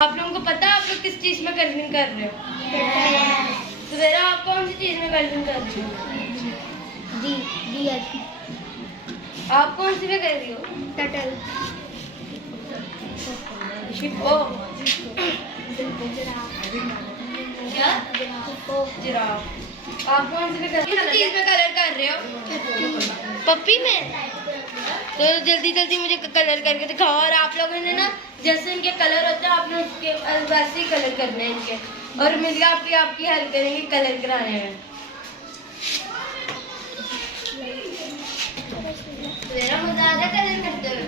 आप लोगों को पता है आप लोग किस चीज में कलरिंग कर रहे हो? सवेरा आप कौन सी चीज में कलरिंग कर रहे हो? डी आप कौन सी में कर रही हो? टटल शिप्पो। क्या? जिराफ। आप कौन सी में कर रही हो? किस चीज में कलर कर रहे हो? पप्पी में। तो जल्दी जल्दी मुझे कलर करके दिखाओ। और आप लोगों ने ना जैसे इनके कलर होते हैं आपने उसके वैसे ही कलर करने हैं इनके। और मिलकर आपकी हेल्प करेंगे कलर कराने में। मेरा मजा आ रहा है कलर करते हुए।